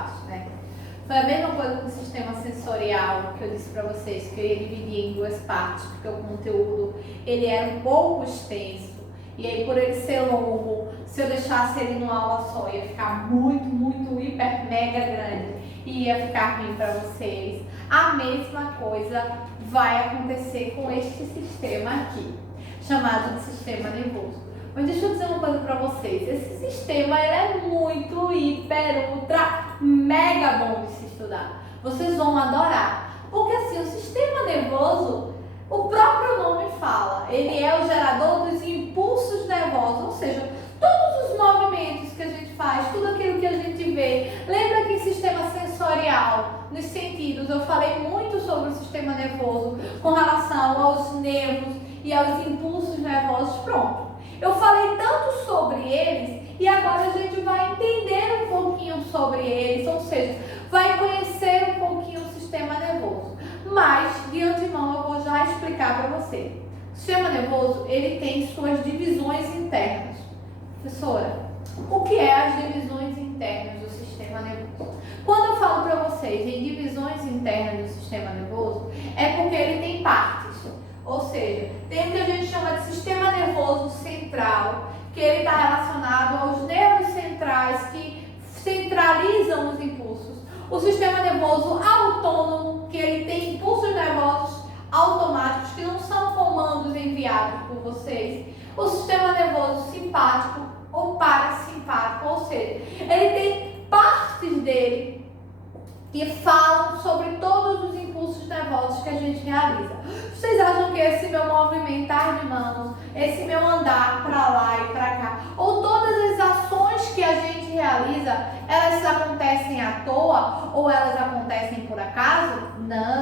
partes, né? Foi a mesma coisa com o sistema sensorial, que eu disse para vocês, que eu ia dividir em duas partes, porque o conteúdo ele era um pouco extenso. E aí, por ele ser longo, se eu deixasse ele numa aula só, ia ficar muito, hiper, mega grande. E ia ficar ruim para vocês. A mesma coisa vai acontecer com este sistema aqui, chamado de sistema nervoso. Mas deixa eu dizer uma coisa para vocês. Esse sistema ele é muito, hiper, ultra, mega bom de se estudar. Vocês vão adorar. Porque assim, o sistema nervoso, o próprio nome fala, ele é o gerador dos impulsos nervosos, ou seja, todos os movimentos que a gente faz, tudo aquilo que a gente vê. Lembra que em sistema sensorial, nos sentidos, eu falei muito sobre o sistema nervoso com relação aos nervos e aos impulsos nervosos. Pronto. Eu falei tanto sobre eles e agora a gente vai entender um pouquinho sobre eles, ou seja, vai conhecer um pouquinho o sistema nervoso. Mas, de antemão, eu vou já explicar para você. O sistema nervoso, ele tem suas divisões internas. Professora, o que é as divisões internas do sistema nervoso? Quando eu falo para vocês em divisões internas do sistema nervoso, é porque ele tem partes. Ou seja, tem o que a gente chama de sistema nervoso central, que ele está relacionado aos nervos centrais que centralizam os impulsos. O sistema nervoso autônomo, que ele tem impulsos nervosos automáticos, que não são comandos enviados por vocês. O sistema nervoso simpático ou parasimpático, ou seja, ele tem partes dele que falam sobre todos os impulsos nervosos que a gente realiza. Vocês acham que esse meu movimentar de mãos, esse meu andar para lá e para cá, ou todas as ações que a gente realiza, elas acontecem à toa ou elas acontecem por acaso? Não.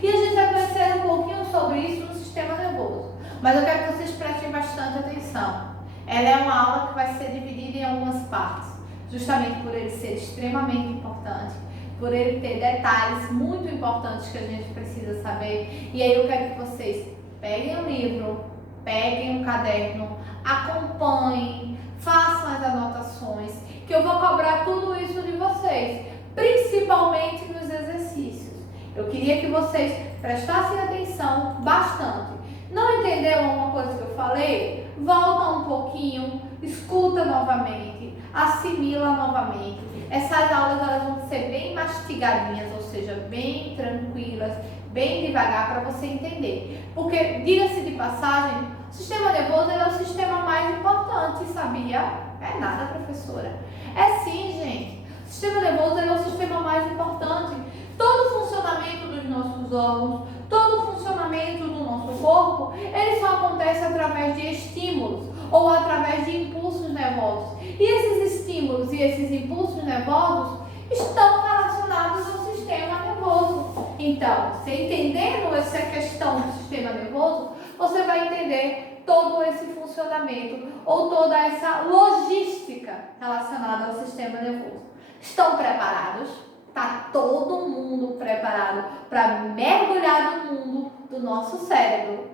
E a gente vai conhecer um pouquinho sobre isso no sistema nervoso. Mas eu quero que vocês prestem bastante atenção. Ela é uma aula que vai ser dividida em algumas partes, justamente por ele ser extremamente importante, por ele ter detalhes muito importantes que a gente precisa saber. E aí eu quero que vocês peguem o livro, peguem o caderno, acompanhem, façam as anotações, que eu vou cobrar tudo isso de vocês, principalmente nos exercícios. Eu queria que vocês prestassem atenção bastante. Não entendeu alguma coisa que eu falei? Volta um pouquinho, escuta novamente, assimila novamente. Essas aulas elas vão ser bem mastigadinhas, ou seja, bem tranquilas, bem devagar para você entender. Porque, diga-se de passagem, o sistema nervoso é o sistema mais importante, sabia? É nada, professora. É sim, gente. O sistema nervoso é o sistema mais importante. Todo o funcionamento dos nossos órgãos, todo o funcionamento do nosso corpo, ele só acontece através de estímulos ou através de impulsos nervosos. E esses estímulos e esses impulsos nervosos estão relacionados ao sistema nervoso. Então, você entendendo essa questão do sistema nervoso, você vai entender todo esse funcionamento ou toda essa logística relacionada ao sistema nervoso. Estão preparados? Está todo mundo preparado para mergulhar no mundo do nosso cérebro?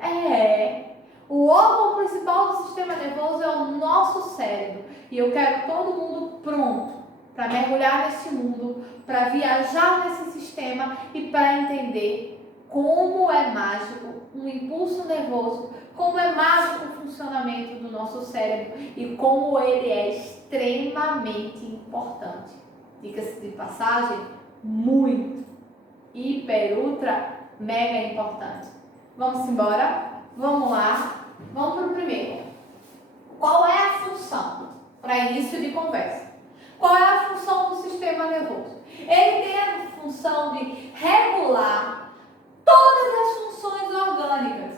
O órgão principal do sistema nervoso é o nosso cérebro. E eu quero todo mundo pronto para mergulhar nesse mundo, para viajar nesse sistema e para entender como é mágico um impulso nervoso, como é mágico o funcionamento do nosso cérebro e como ele é extremamente importante. Diga-se de passagem, muito, hiper, ultra, mega importante. Vamos embora? Vamos lá? Vamos para o primeiro. Qual é a função? Para início de conversa. Qual é a função do sistema nervoso? Ele tem a função de regular todas as funções orgânicas.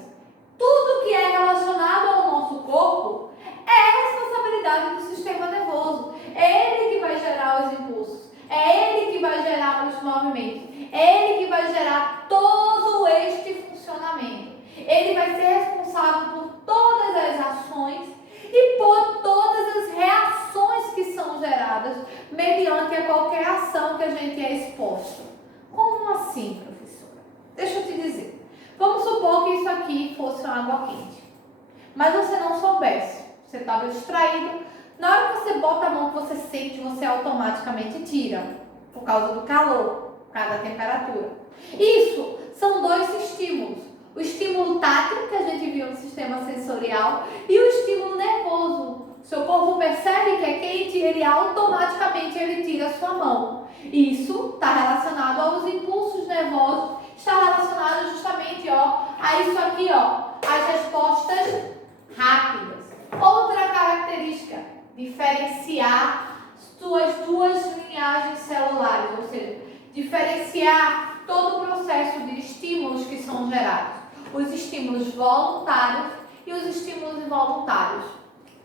Tudo que é relacionado ao nosso corpo é responsabilidade do sistema nervoso. É ele que vai gerar os impulsos. É ele que vai gerar os movimentos. É ele que vai gerar todo este funcionamento. Ele vai ser responsável por todas as ações e por todas as reações que são geradas mediante a qualquer ação que a gente é exposto. Como assim, professora? Deixa eu te dizer. Vamos supor que isso aqui fosse uma água quente. Mas você não soubesse. Você estava distraído, Na hora que você bota a mão, que você sente, você automaticamente tira, por causa do calor, por causa da temperatura. Isso são dois estímulos. O estímulo tátil, que a gente viu no sistema sensorial, e o estímulo nervoso. Seu corpo percebe que é quente e ele automaticamente tira a sua mão. Isso está relacionado aos impulsos nervosos, está relacionado justamente a isso aqui, as respostas rápidas. Outra característica, diferenciar suas duas linhagens celulares, ou seja, diferenciar todo o processo de estímulos que são gerados. Os estímulos voluntários e os estímulos involuntários.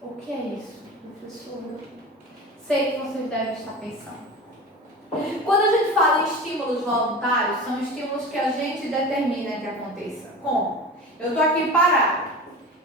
O que é isso, professora? Sei que vocês devem estar pensando. Quando a gente fala em estímulos voluntários, são estímulos que a gente determina que aconteça. Como? Eu estou aqui parado.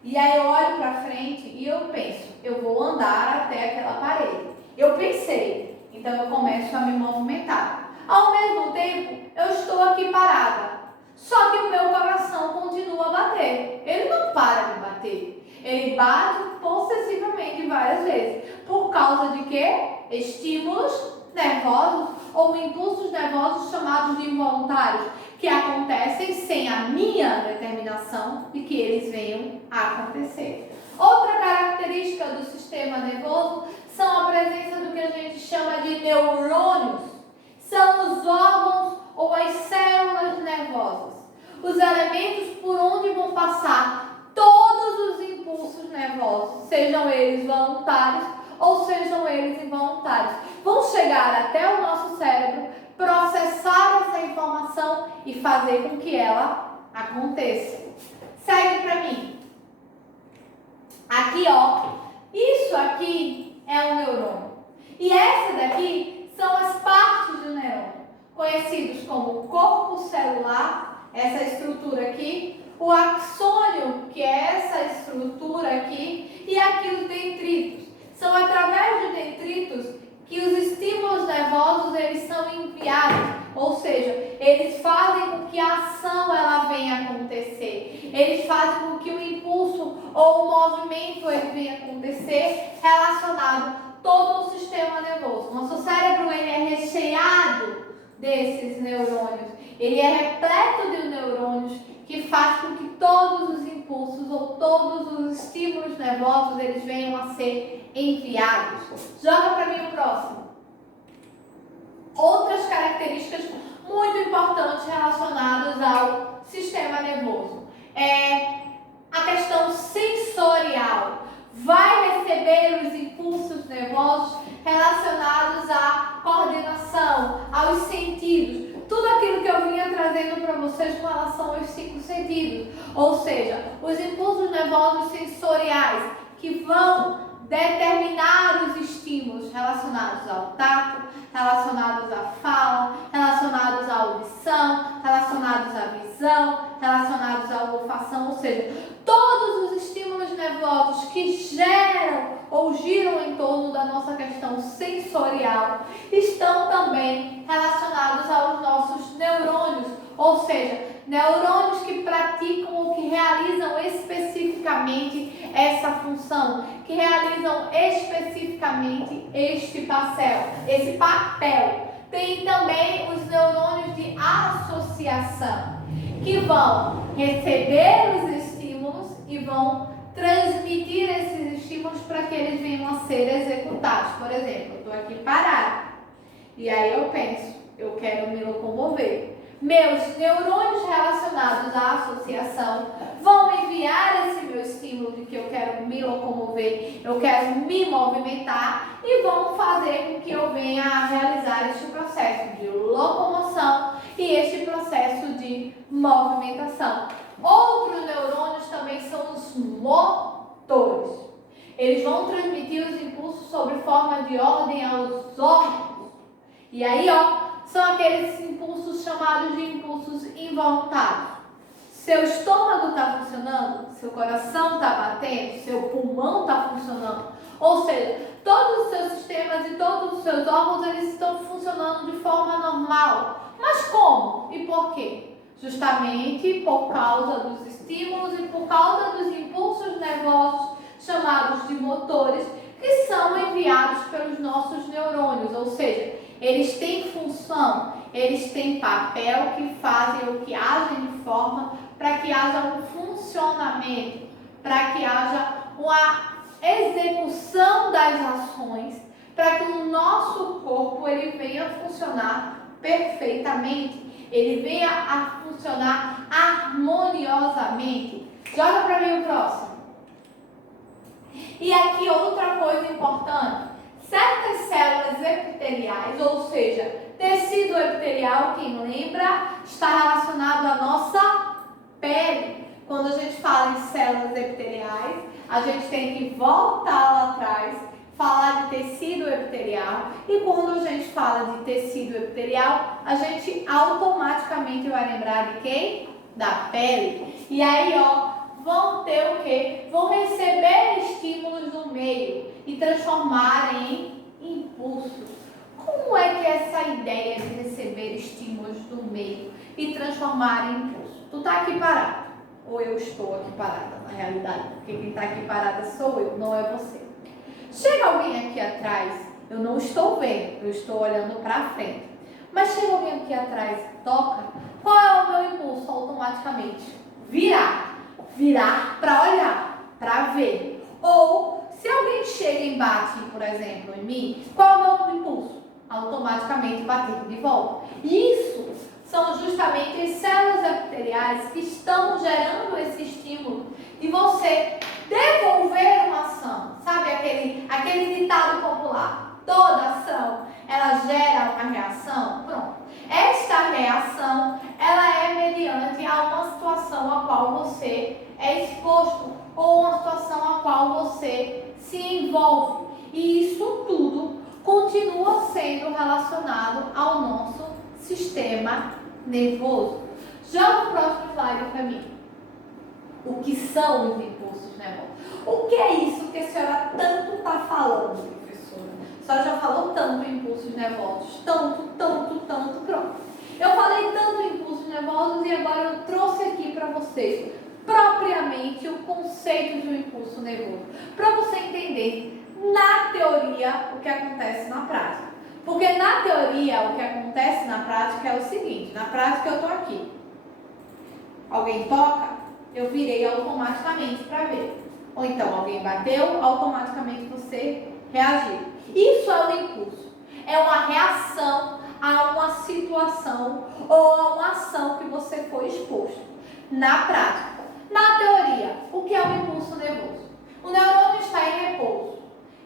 E aí eu olho para frente e eu penso, eu vou andar até aquela parede. Eu pensei, então eu começo a me movimentar. Ao mesmo tempo, eu estou aqui parada. Só que o meu coração continua a bater. Ele não para de bater. Ele bate possessivamente várias vezes. Por causa de quê? Estímulos nervosos ou impulsos nervosos chamados de involuntários, que acontecem sem a minha determinação de que eles venham a acontecer. Outra característica do sistema nervoso são a presença do que a gente chama de neurônios. São os órgãos ou as células nervosas. Os elementos por onde vão passar todos os impulsos nervosos, sejam eles voluntários ou sejam eles involuntários, vão chegar até o nosso cérebro, processar essa informação e fazer com que ela aconteça. Segue para mim. Aqui, isso aqui é um neurônio. E essa daqui são as partes do neurônio, conhecidos como corpo celular, essa estrutura aqui, o axônio, que é essa estrutura aqui, e aqui os dendritos. São através de dendritos que os estímulos nervosos eles são enviados, ou seja, eles fazem com que a ação ela venha acontecer, eles fazem com que o impulso ou o movimento ele venha acontecer relacionado todo o sistema nervoso. Nosso cérebro ele é recheado desses neurônios, ele é repleto de neurônios que faz com que todos os impulsos ou todos os estímulos nervosos eles venham a ser enviados. Joga para mim o próximo. Outras características muito importantes relacionadas ao sistema nervoso é a questão sensorial. Vai receber os impulsos nervosos relacionados à coordenação, aos sentidos, tudo aquilo que eu vinha trazendo para vocês com relação aos 5 sentidos, ou seja, os impulsos nervosos sensoriais que vão determinar os estímulos relacionados ao tato, relacionados à fala, relacionados à audição, relacionados à visão, relacionados à olfação, ou seja, todos os estímulos nervosos que geram ou giram em torno da nossa questão sensorial estão também relacionados aos nossos neurônios, ou seja, neurônios que praticam ou que realizam especificamente essa função, que realizam especificamente esse papel. Tem também os neurônios de associação, que vão receber os estímulos e vão transmitir esses estímulos para que eles venham a ser executados. Por exemplo, eu estou aqui parado e aí eu penso, eu quero me locomover. Meus neurônios relacionados à associação vão enviar esse meu estímulo de que eu quero me locomover, eu quero me movimentar e vão fazer com que eu venha a realizar este processo de locomoção e este processo de movimentação. Outros neurônios também são os motores. Eles vão transmitir os impulsos sob forma de ordem aos órgãos. E aí, são aqueles impulsos chamados de impulsos involuntários. Seu estômago está funcionando, seu coração está batendo, seu pulmão está funcionando. Ou seja, todos os seus sistemas e todos os seus órgãos eles estão funcionando de forma normal. Mas como e por quê? Justamente por causa dos estímulos e por causa dos impulsos nervosos chamados de motores que são enviados pelos nossos neurônios, ou seja, eles têm função, eles têm papel que fazem ou que agem de forma para que haja um funcionamento, para que haja uma execução das ações, para que o nosso corpo ele venha a funcionar perfeitamente, ele venha a funcionar harmoniosamente. Joga para mim o próximo. E aqui outra coisa importante, certas células epiteliais, ou seja, tecido epitelial, quem lembra, está relacionado à nossa pele. Quando a gente fala em células epiteliais, a gente tem que voltar lá atrás, falar de tecido epitelial, e quando a gente fala de tecido epitelial, a gente automaticamente vai lembrar de quem? Da pele. E aí, vão ter o quê? Vão receber estímulos no meio e transformar em impulsos. Como é que é essa ideia de receber estímulos no meio e transformar em impulso? Tu tá aqui parado, ou eu estou aqui parada, na realidade, porque quem tá aqui parada sou eu, não é você. Chega alguém aqui atrás, eu não estou vendo, eu estou olhando para frente, mas chega alguém aqui atrás e toca, qual é o meu impulso automaticamente? Virar para olhar, para ver. Ou, se alguém chega e bate, por exemplo, em mim, qual é o meu impulso? Automaticamente bater de volta. Isso são justamente as células epiteliais que estão gerando esse estímulo de você devolver uma ação. Sabe aquele ditado popular? Toda ação, ela gera uma reação? Pronto. Esta reação, ela é mediante a uma situação a qual você é exposto ou uma situação a qual você se envolve. E isso tudo continua sendo relacionado ao nosso sistema nervoso. Joga o próximo slide para mim. O que são os impulsos nervosos? O que é isso que a senhora tanto está falando, professora? A senhora já falou tanto em impulsos nervosos, tanto, pronto. Eu falei tanto em impulsos nervosos e agora eu trouxe aqui para vocês propriamente o conceito de um impulso nervoso, para você entender na teoria o que acontece na prática. Porque na teoria o que acontece na prática é o seguinte: na prática eu estou aqui, alguém toca, eu virei automaticamente para ver. Ou então alguém bateu, automaticamente você reagiu. Isso é o impulso. É uma reação a uma situação ou a uma ação que você foi exposto. Na prática. Na teoria, o que é o impulso nervoso? O neurônio está em repouso.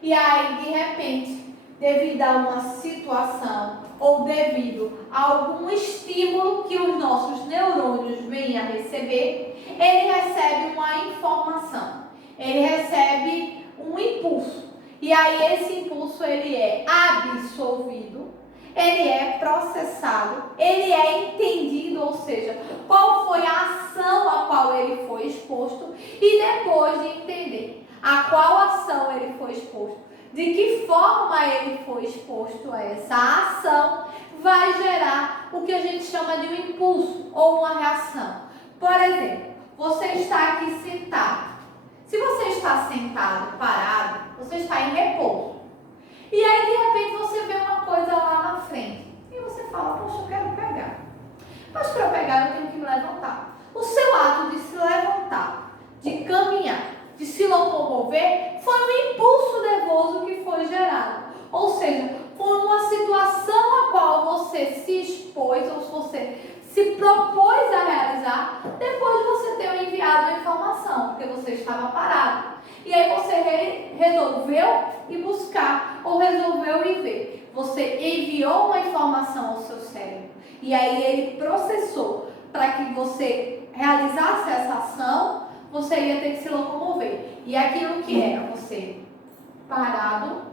E aí, de repente, devido a uma situação ou devido a algum estímulo que os nossos neurônios vêm a receber, ele recebe uma informação, ele recebe um impulso. E aí esse impulso ele é absorvido, ele é processado, ele é entendido, ou seja, qual foi a ação a qual ele foi exposto, e depois de entender a qual ação ele foi exposto, de que forma ele foi exposto a essa ação, vai gerar o que a gente chama de um impulso ou uma reação. Por exemplo, você está aqui sentado. Se você está sentado, parado, você está em repouso. E aí, de repente, você vê uma coisa lá na frente. E você fala, poxa, eu quero pegar. Mas para eu pegar, eu tenho que me levantar. O seu ato de se levantar, de caminhar, de se locomover, foi um impulso nervoso que foi gerado. Ou seja, foi uma situação a qual você se expôs, ou se você se propôs a realizar, depois de você ter enviado a informação, porque você estava parado. E aí você resolveu ir buscar, ou resolveu ir ver. Você enviou uma informação ao seu cérebro, e aí ele processou para que você realizasse essa ação. Você ia ter que se locomover. E aquilo que era você parado,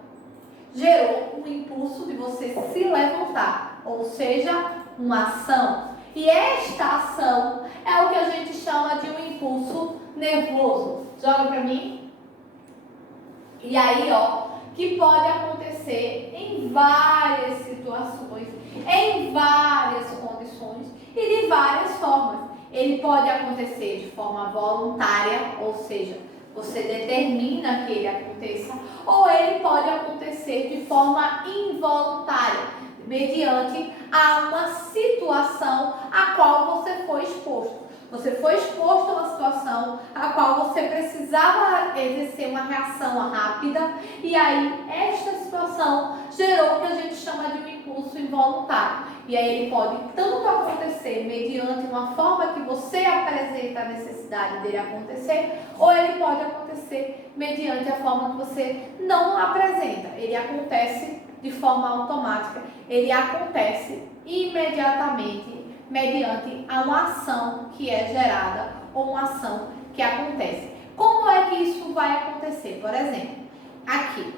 gerou um impulso de você se levantar, ou seja, uma ação. E esta ação é o que a gente chama de um impulso nervoso. Joga para mim. E aí, que pode acontecer em várias situações, em várias condições e de várias formas. Ele pode acontecer de forma voluntária, ou seja, você determina que ele aconteça, ou ele pode acontecer de forma involuntária, mediante a uma situação a qual você foi exposto. Você foi exposto a uma situação a qual você precisava exercer uma reação rápida, e aí esta situação gerou o que a gente chama de um impulso involuntário. E aí ele pode tanto acontecer mediante uma forma que você apresenta a necessidade dele acontecer, ou ele pode acontecer mediante a forma que você não apresenta. Ele acontece de forma automática, ele acontece imediatamente mediante a uma ação que é gerada ou uma ação que acontece. Como é que isso vai acontecer? Por exemplo, aqui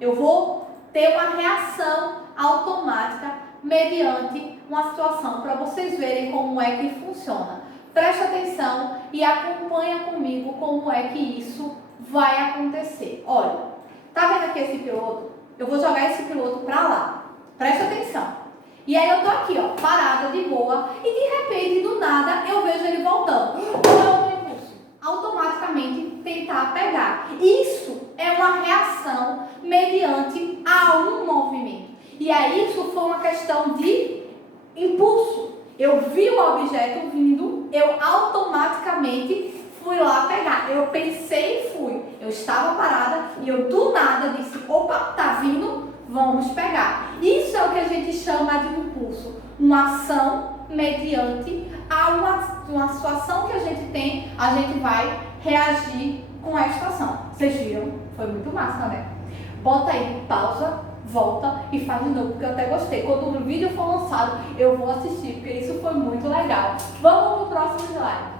eu vou ter uma reação automática mediante uma situação, para vocês verem como é que funciona. Preste atenção e acompanha comigo como é que isso vai acontecer. Olha, tá vendo aqui esse piloto? Eu vou jogar esse piloto para lá. Preste atenção. E aí eu tô aqui, ó, parada, de boa, e de repente, do nada, eu vejo ele voltando. Então, eu impulso automaticamente tentar pegar. Isso é uma reação mediante a um movimento. E aí isso foi uma questão de impulso. Eu vi o objeto vindo, eu automaticamente fui lá pegar. Eu pensei e fui. Eu estava parada e eu do nada disse, opa, tá vindo, vamos pegar. Isso é o que a gente chama de impulso. Uma ação mediante a uma situação que a gente tem, a gente vai reagir com esta ação. Vocês viram? Foi muito massa, né? Bota aí, pausa, volta e faz de novo, porque eu até gostei. Quando o vídeo for lançado, eu vou assistir, porque isso foi muito legal. Vamos pro próximo slide.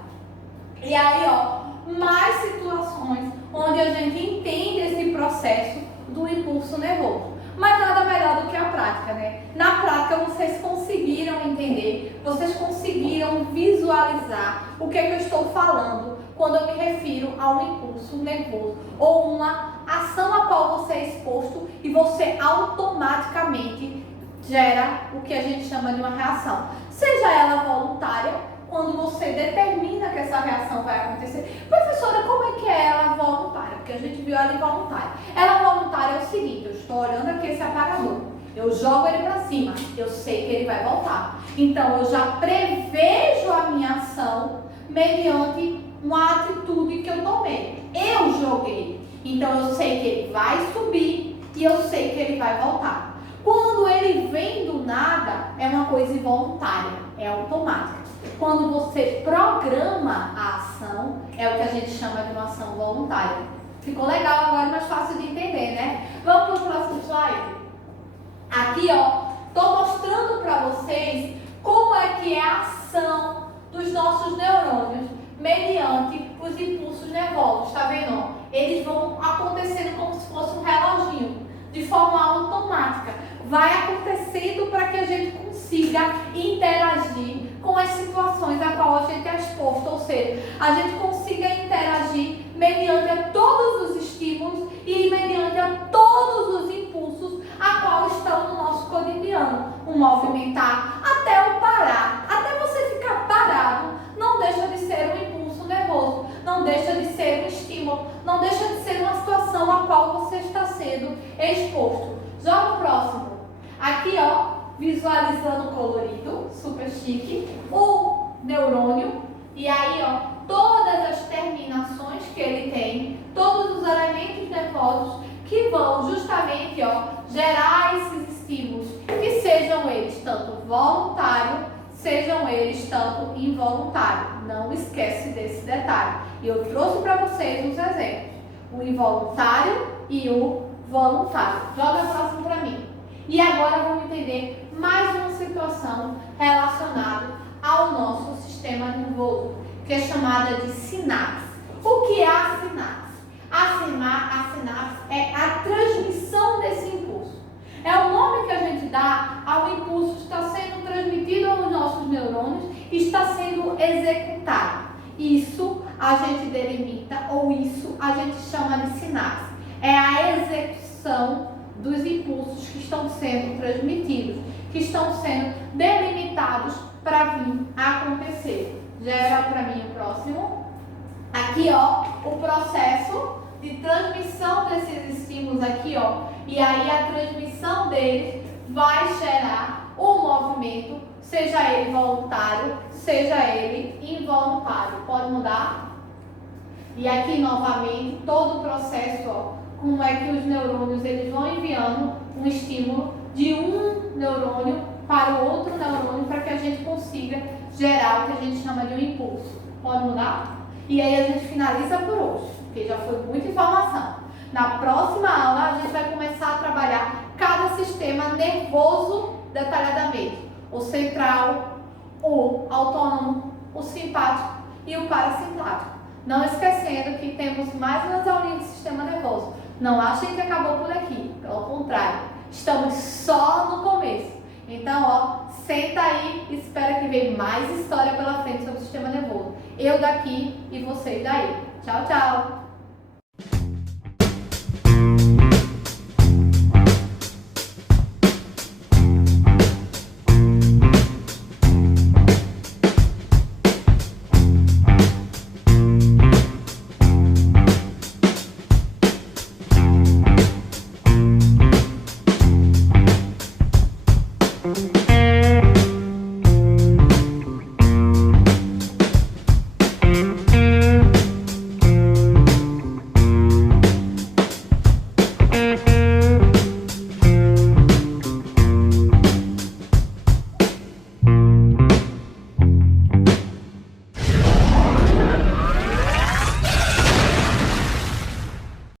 E aí, ó, mais situações onde a gente entende esse processo do impulso nervoso. Mas nada melhor do que a prática, né? Na prática, vocês conseguiram entender, vocês conseguiram visualizar o que é que eu estou falando quando eu me refiro a um impulso nervoso ou uma ação a qual você é exposto e você automaticamente gera o que a gente chama de uma reação. Seja ela voluntária, quando você determina que essa reação vai acontecer. Professora, como é que é ela voluntária? Porque a gente viu ela involuntária. Ela voluntária é o seguinte, eu estou olhando aqui esse apagador, eu jogo ele para cima, eu sei que ele vai voltar. Então, eu já prevejo a minha ação mediante uma atitude que eu tomei. Eu joguei. Então, eu sei que ele vai subir e eu sei que ele vai voltar. Quando ele vem do nada, é uma coisa involuntária, é automática. Quando você programa a ação, é o que a gente chama de uma ação voluntária. Ficou legal agora, mais fácil de entender, né? Vamos para o próximo slide? Aqui, ó, estou mostrando para vocês como é que é a ação dos nossos neurônios mediante os impulsos nervosos, tá vendo? Eles vão acontecendo como se fosse um reloginho, de forma automática. Vai acontecendo para que a gente consiga interagir com as situações a qual a gente é exposto, ou seja, a gente consiga interagir mediante a todos os estímulos e mediante a todos os impulsos a qual estão no nosso cotidiano. O movimentar até o parar, até você ficar parado, não deixa de ser um impulso nervoso, não deixa de ser um estímulo, não deixa de ser uma situação a qual você está sendo exposto. Já no próximo, aqui ó, visualizando colorido, super chique, o neurônio, e aí ó, todas as terminações que ele tem, todos os elementos nervosos que vão justamente ó, gerar esses estímulos, que sejam eles tanto voluntários, sejam eles tanto involuntários. Não esquece desse detalhe. E eu trouxe para vocês os exemplos, o involuntário e o voluntário. Joga a próxima para mim. E agora vamos entender mais uma situação relacionada ao nosso sistema nervoso, que é chamada de sinapse. O que é a sinapse? A sinapse é a transmissão desse impulso. É o nome que a gente dá ao impulso que está sendo transmitido aos nossos neurônios e está sendo executado. Isso a gente delimita, ou isso a gente chama de sinapse. É a execução dos impulsos que estão sendo transmitidos, que estão sendo delimitados para vir a acontecer. Gera para mim o próximo. Aqui aqui, ó, o processo de transmissão desses estímulos aqui, ó. E aí a transmissão deles vai gerar um movimento, seja ele voluntário, seja ele involuntário. Pode mudar? E aqui novamente todo o processo, ó, como é que os neurônios eles vão enviando um estímulo de um neurônio para o outro neurônio para que a gente consiga gerar o que a gente chama de um impulso. Pode mudar? E aí a gente finaliza por hoje, porque já foi muita informação. Na próxima aula a gente vai começar a trabalhar cada sistema nervoso detalhadamente. O central, o autônomo, o simpático e o parasimpático. Não esquecendo que temos mais umas aulinhas de sistema nervoso. Não achem que acabou por aqui, pelo contrário, estamos só no começo. Então, ó, senta aí e espera que venha mais história pela frente sobre o sistema nervoso. Eu daqui e vocês daí. Tchau, tchau!